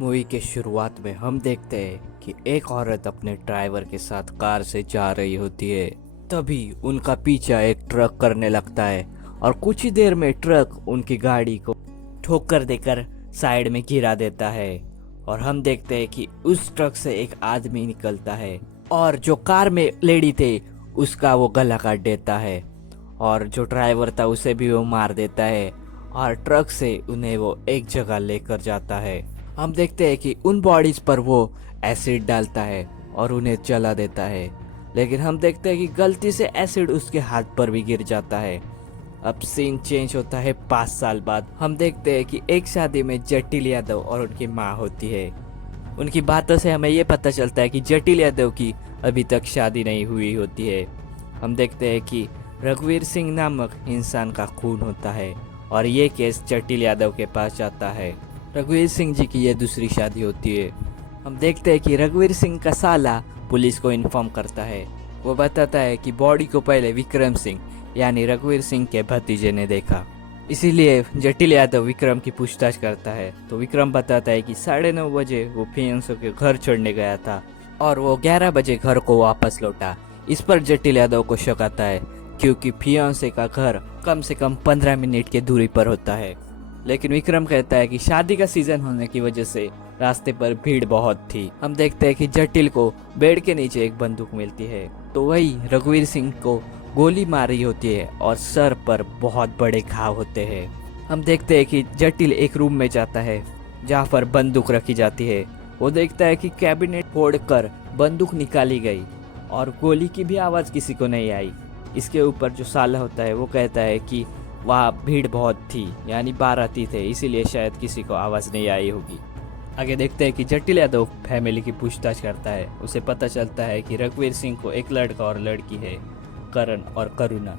Movie के शुरुआत में हम देखते हैं कि एक औरत अपने ड्राइवर के साथ कार से जा रही होती है। तभी उनका पीछा एक ट्रक करने लगता है और कुछ ही देर में ट्रक उनकी गाड़ी को ठोकर देकर साइड में गिरा देता है। और हम देखते हैं कि उस ट्रक से एक आदमी निकलता है और जो कार में लेडी थे उसका वो गला काट देता है और जो ड्राइवर था उसे भी वो मार देता है और ट्रक से उन्हें वो एक जगह लेकर जाता है। हम देखते हैं कि उन बॉडीज पर वो एसिड डालता है और उन्हें जला देता है, लेकिन हम देखते हैं कि गलती से एसिड उसके हाथ पर भी गिर जाता है। अब सीन चेंज होता है 5 साल बाद। हम देखते हैं कि एक शादी में जटिल यादव और उनकी माँ होती है। उनकी बातों से हमें ये पता चलता है कि जटिल यादव की अभी तक शादी नहीं हुई होती है। हम देखते हैं कि रघुवीर सिंह नामक इंसान का खून होता है और ये केस जटिल यादव के पास जाता है। रघुवीर सिंह जी की यह दूसरी शादी होती है। हम देखते हैं कि रघुवीर सिंह का साला पुलिस को इन्फॉर्म करता है। वो बताता है कि बॉडी को पहले विक्रम सिंह यानी रघुवीर सिंह के भतीजे ने देखा, इसीलिए जटिल यादव विक्रम की पूछताछ करता है। तो विक्रम बताता है कि 9:30 बजे वो फियांसे के घर छोड़ने गया था और वो 11 बजे घर को वापस लौटा। इस पर जटिल यादव को शक आता है क्योंकि फियांसे का घर कम से कम 15 मिनट की दूरी पर होता है। लेकिन विक्रम कहता है कि शादी का सीजन होने की वजह से रास्ते पर भीड़ बहुत थी। हम देखते हैं कि जटिल को बेड के नीचे एक बंदूक मिलती है, तो वही रघुवीर सिंह को गोली मारी होती है और सर पर बहुत बड़े घाव होते हैं। हम देखते हैं कि जटिल एक रूम में जाता है जहाँ पर बंदूक रखी जाती है। वो देखता है कि कैबिनेट फोड़कर बंदूक निकाली गई और गोली की भी आवाज़ किसी को नहीं आई। इसके ऊपर जो साला होता है वो कहता है कि वहाँ भीड़ बहुत थी, यानी बाराती थे, इसीलिए शायद किसी को आवाज़ नहीं आई होगी। आगे देखते हैं कि जटिल यादव फैमिली की पूछताछ करता है। उसे पता चलता है कि रघुवीर सिंह को एक लड़का और लड़की है, करण और करुणा।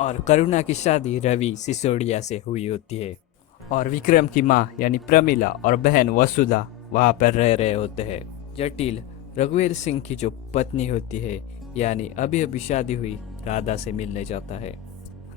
और करुणा की शादी रवि सिसोदिया से हुई होती है और विक्रम की माँ यानी प्रमिला और बहन वसुधा वहाँ पर रह रहे होते हैं। जटिल रघुवीर सिंह की जो पत्नी होती है यानी अभी अभी शादी हुई राधा से मिलने जाता है।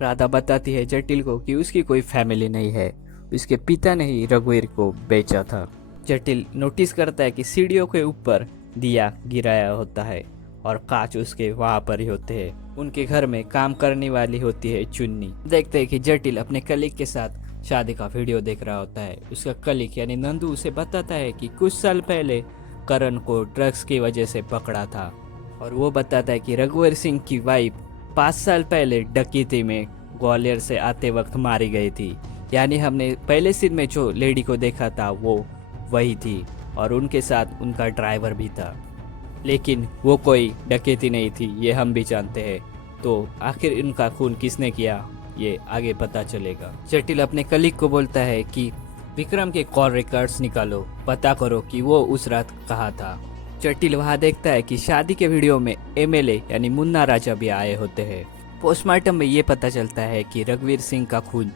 राधा बताती है जटिल को कि उसकी कोई फैमिली नहीं है, उसके पिता ने ही रघुवीर को बेचा था। जटिल नोटिस करता है कि सीढ़ियों के ऊपर दिया गिराया होता है और कांच उसके वहाँ पर ही होते हैं। उनके घर में काम करने वाली होती है चुन्नी। देखते हैं कि जटिल अपने कलीग के साथ शादी का वीडियो देख रहा होता है। उसका कलीग यानी नंदू उसे बताता है कि कुछ साल पहले करण को ड्रग्स की वजह से पकड़ा था और वो बताता है कि रघुवीर सिंह की वाइफ 5 साल पहले डकैती में ग्वालियर से आते वक्त मारी गई थी। यानी हमने पहले सीन में जो लेडी को देखा था वो वही थी और उनके साथ उनका ड्राइवर भी था, लेकिन वो कोई डकैती नहीं थी, ये हम भी जानते हैं। तो आखिर इनका खून किसने किया ये आगे पता चलेगा। जटिल अपने कलीग को बोलता है कि विक्रम के कॉल रिकॉर्ड्स निकालो, पता करो कि वो उस रात कहाँ था। जटिल वहाँ देखता है कि शादी के वीडियो में एमएलए यानी मुन्ना राजा भी आए होते हैं। पोस्टमार्टम में ये पता चलता है कि रघुवीर सिंह का खून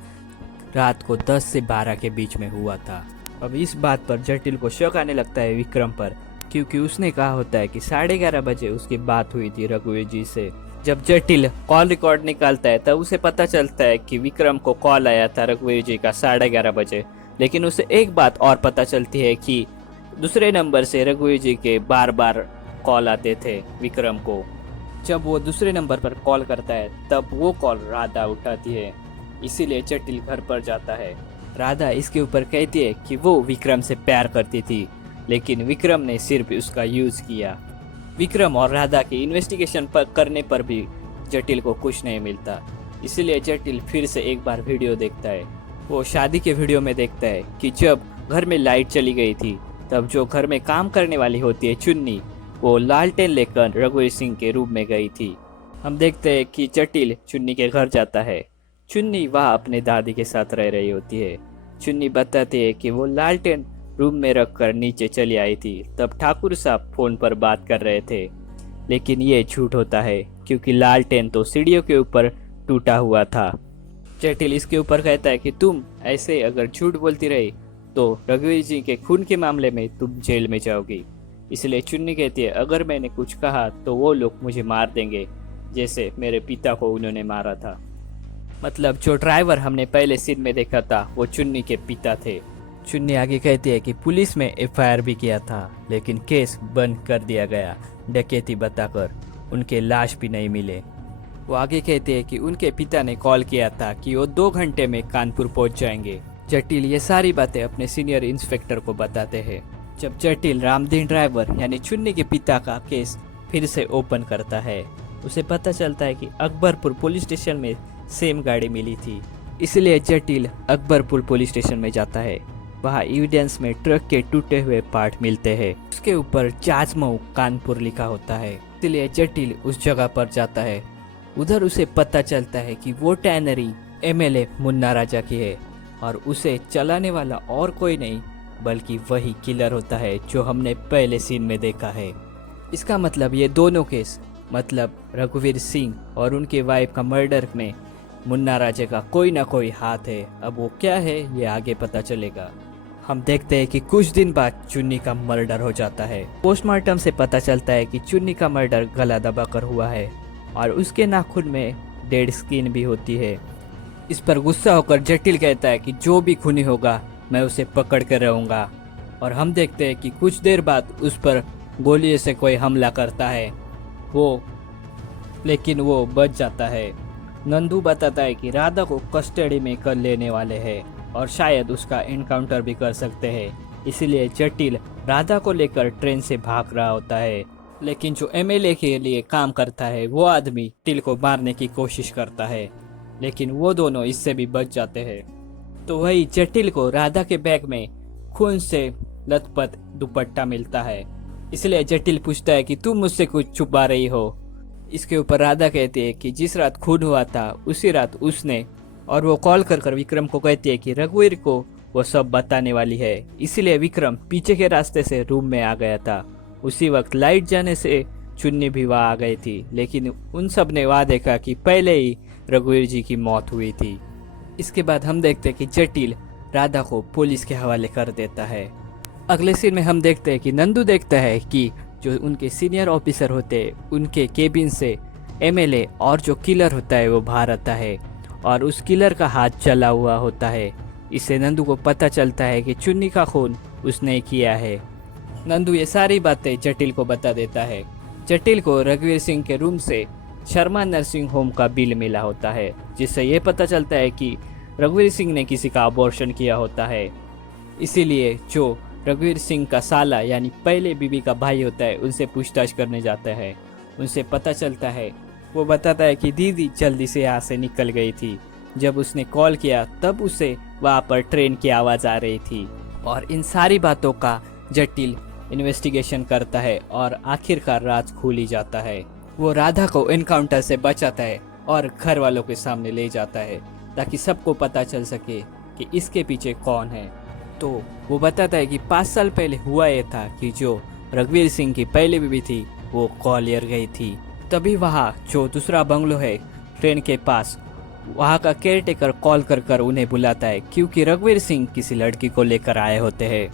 रात को 10 से 12 के बीच में हुआ था। अब इस बात पर जटिल को शक आने लगता है विक्रम पर, क्योंकि उसने कहा होता है कि 11:30 बजे उसकी बात हुई थी रघुवीर जी से। जब जटिल कॉल रिकॉर्ड निकालता है तब उसे पता चलता है कि विक्रम को कॉल आया था रघुवीर जी का 11:30 बजे। लेकिन उसे एक बात और पता चलती है कि दूसरे नंबर से रघुवीर जी के बार बार कॉल आते थे विक्रम को। जब वो दूसरे नंबर पर कॉल करता है तब वो कॉल राधा उठाती है, इसीलिए जटिल घर पर जाता है। राधा इसके ऊपर कहती है कि वो विक्रम से प्यार करती थी, लेकिन विक्रम ने सिर्फ उसका यूज किया। विक्रम और राधा की इन्वेस्टिगेशन करने पर भी जटिल को कुछ नहीं मिलता, इसलिए जटिल फिर से एक बार वीडियो देखता है। वो शादी के वीडियो में देखता है कि जब घर में लाइट चली गई थी तब जो घर में काम करने वाली होती है चुन्नी, वो लालटेन लेकर रघुवीर सिंह के रूम में गई थी। हम देखते हैं कि जटिल चुन्नी के घर जाता है। चुन्नी वहाँ अपने दादी के साथ रह रही होती है। चुन्नी बताती है कि वो लालटेन रूम में रखकर नीचे चली आई थी, तब ठाकुर साहब फोन पर बात कर रहे थे। लेकिन ये झूठ होता है क्योंकि लालटेन तो सीढ़ियों के ऊपर टूटा हुआ था। जटिल इसके ऊपर कहता है कि तुम ऐसे अगर झूठ बोलती रही तो रघुवीर जी के खून के मामले में तुम जेल में जाओगी। इसलिए चुन्नी कहती है अगर मैंने कुछ कहा तो वो लोग मुझे मार देंगे, जैसे मेरे पिता को उन्होंने मारा था। मतलब जो ड्राइवर हमने पहले सीन में देखा था वो चुन्नी के पिता थे। चुन्नी आगे कहती है कि पुलिस में एफआईआर भी किया था, लेकिन केस बंद कर दिया गया डकैती बताकर। उनके लाश भी नहीं मिले। वो आगे कहते हैं कि उनके पिता ने कॉल किया था कि वो 2 घंटे में कानपुर पहुंच जाएंगे। जटिल ये सारी बातें अपने सीनियर इंस्पेक्टर को बताते हैं। जब जटिल रामदीन ड्राइवर यानी चुन्नी के पिता का केस फिर से ओपन करता है, उसे पता चलता है कि अकबरपुर पुलिस स्टेशन में सेम गाड़ी मिली थी। इसलिए जटिल अकबरपुर पुलिस स्टेशन में जाता है। वहाँ एविडेंस में ट्रक के टूटे हुए पार्ट मिलते हैं। उसके ऊपर जाजमऊ कानपुर लिखा होता है। इसलिए जटिल उस जगह पर जाता है। उधर उसे पता चलता है कि वो टैनरी एमएलए मुन्ना राजा की है और उसे चलाने वाला और कोई नहीं बल्कि वही किलर होता है जो हमने पहले सीन में देखा है। इसका मतलब ये दोनों केस, मतलब रघुवीर सिंह और उनके वाइफ का मर्डर में मुन्ना राजा का कोई ना कोई हाथ है। अब वो क्या है ये आगे पता चलेगा। हम देखते हैं कि कुछ दिन बाद चुन्नी का मर्डर हो जाता है। पोस्टमार्टम से पता चलता है कि चुन्नी का मर्डर गला दबाकर हुआ है और उसके नाखून में डेड स्किन भी होती है। इस पर गुस्सा होकर जटिल कहता है कि जो भी खूनी होगा मैं उसे पकड़ कर रहूँगा। और हम देखते हैं कि कुछ देर बाद उस पर गोली से कोई हमला करता है लेकिन वो बच जाता है। नंदू बताता है कि राधा को कस्टडी में कर लेने वाले हैं और शायद उसका एनकाउंटर भी कर सकते हैं। इसलिए जटिल राधा को लेकर ट्रेन से भाग रहा होता है, लेकिन जो एमएलए के लिए काम करता है वो आदमी टिल को मारने की कोशिश करता है, लेकिन वो दोनों इससे भी बच जाते हैं। तो वही जटिल को राधा के बैग में खून से लथपथ दुपट्टा मिलता है। इसलिए जटिल पूछता है कि तुम मुझसे कुछ छुपा रही हो। इसके ऊपर राधा कहती है कि जिस रात खून हुआ था उसी रात उसने, और वो कॉल कर विक्रम को कहती है कि रघुवीर को वो सब बताने वाली है। इसीलिए विक्रम पीछे के रास्ते से रूम में आ गया था। उसी वक्त लाइट जाने से चुन्नी भी वहाँ आ गई थी, लेकिन उन सब ने वहाँ देखा कि पहले ही रघुवीर जी की मौत हुई थी। इसके बाद हम देखते हैं कि जटिल राधा को पुलिस के हवाले कर देता है। अगले सीन में हम देखते हैं कि नंदू देखता है कि जो उनके सीनियर ऑफिसर होते हैं उनके केबिन से एमएलए और जो किलर होता है वो बाहर आता है और उस किलर का हाथ जला हुआ होता है। इससे नंदू को पता चलता है कि चुन्नी का खून उसने किया है। नंदू ये सारी बातें जटिल को बता देता है। जटिल को रघुवीर सिंह के रूम से शर्मा नर्सिंग होम का बिल मिला होता है, जिससे ये पता चलता है कि रघुवीर सिंह ने किसी का अबॉर्शन किया होता है। इसीलिए जो रघुवीर सिंह का साला यानी पहले बीबी का भाई होता है उनसे पूछताछ करने जाता है। उनसे पता चलता है, वो बताता है कि दीदी जल्दी से यहाँ से निकल गई थी। जब उसने कॉल किया तब उसे वहाँ पर ट्रेन की आवाज़ आ रही थी। और इन सारी बातों का जटिल इन्वेस्टिगेशन करता है और आखिरकार राज खुल ही जाता है। वो राधा को एनकाउंटर से बचाता है और घर वालों के सामने ले जाता है ताकि सबको पता चल सके कि इसके पीछे कौन है। तो वो बताता है कि 5 साल पहले हुआ ये था कि जो रघुवीर सिंह की पहली बीवी थी वो ग्वालियर गई थी। तभी वहाँ जो दूसरा बंगलो है ट्रेन के पास, वहाँ का केयरटेकर कॉल कर उन्हें बुलाता है क्योंकि रघुवीर सिंह किसी लड़की को लेकर आए होते हैं।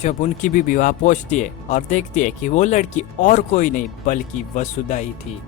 जब उनकी बीवी वहाँ पहुँचती है और देखती है कि वो लड़की और कोई नहीं बल्कि वसुधा ही थी।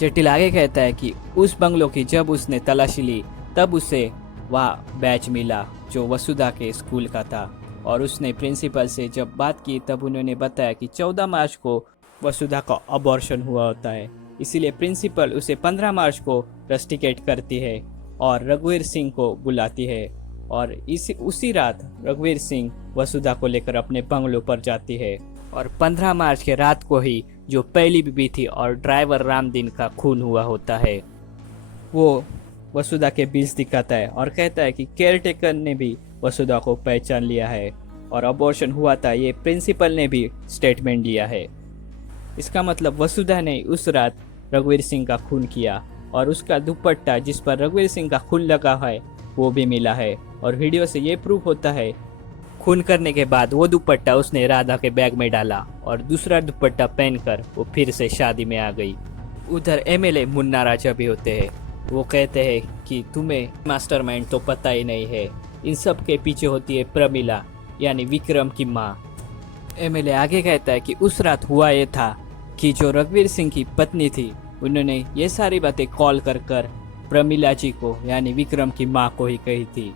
जटिल आगे कहता है कि उस बंगलो की जब उसने तलाशी ली तब उसे वहाँ बैच मिला जो वसुधा के स्कूल का था और उसने प्रिंसिपल से जब बात की तब उन्होंने बताया कि 14 मार्च को वसुधा का अबॉर्शन हुआ होता है। इसीलिए प्रिंसिपल उसे 15 मार्च को रस्टिकेट करती है और रघुवीर सिंह को बुलाती है और उसी रात रघुवीर सिंह वसुधा को लेकर अपने बंगलों पर जाती है और 15 मार्च के रात को ही जो पहली बीबी थी और ड्राइवर रामदीन का खून हुआ होता है वो वसुधा के बीच दिखाता है और कहता है कि केयरटेकर ने भी वसुधा को पहचान लिया है और अबॉर्शन हुआ था ये प्रिंसिपल ने भी स्टेटमेंट दिया है। इसका मतलब वसुधा ने उस रात रघुवीर सिंह का खून किया और उसका दुपट्टा जिस पर रघुवीर सिंह का खून लगा है वो भी मिला है और वीडियो से ये प्रूफ होता है खून करने के बाद वो दुपट्टा उसने राधा के बैग में डाला और दूसरा दुपट्टा पहनकर वो फिर से शादी में आ गई। उधर एमएलए मुन्ना राजा भी होते हैं। वो कहते हैं कि तुम्हें मास्टरमाइंड तो पता ही नहीं है, इन सब के पीछे होती है प्रमिला यानी विक्रम की माँ। एमएलए आगे कहता है कि उस रात हुआ ये था कि जो रघुवीर सिंह की पत्नी थी उन्होंने ये सारी बातें कॉल कर प्रमिला जी को यानी विक्रम की माँ को ही कही थी,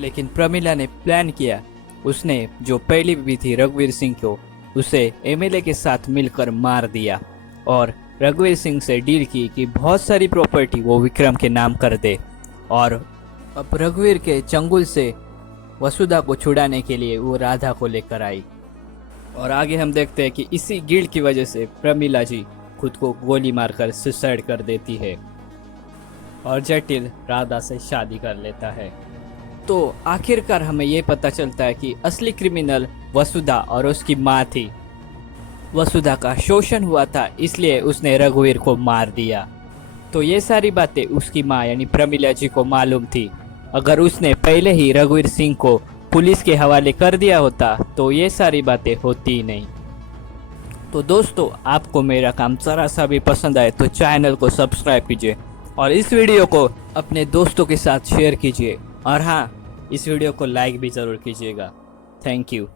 लेकिन प्रमिला ने प्लान किया उसने जो पहली बीवी थी रघुवीर सिंह को, उसे एमएलए के साथ मिलकर मार दिया और रघुवीर सिंह से डील की कि बहुत सारी प्रॉपर्टी वो विक्रम के नाम कर दे। और अब रघुवीर के चंगुल से वसुधा को छुड़ाने के लिए वो राधा को लेकर आई। और आगे हम देखते हैं कि इसी गिल्ड की वजह से प्रमिला जी खुद को गोली मारकर सुसाइड कर देती है और जटिल राधा से शादी कर लेता है। तो आखिरकार हमें ये पता चलता है कि असली क्रिमिनल वसुधा और उसकी माँ थी। वसुधा का शोषण हुआ था, इसलिए उसने रघुवीर को मार दिया। तो ये सारी बातें उसकी माँ यानी प्रमिला जी को मालूम थी। अगर उसने पहले ही रघुवीर सिंह को पुलिस के हवाले कर दिया होता तो ये सारी बातें होती ही नहीं। तो दोस्तों, आपको मेरा काम जरा सा भी पसंद आए तो चैनल को सब्सक्राइब कीजिए और इस वीडियो को अपने दोस्तों के साथ शेयर कीजिए। और हाँ, इस वीडियो को लाइक भी ज़रूर कीजिएगा। Thank you.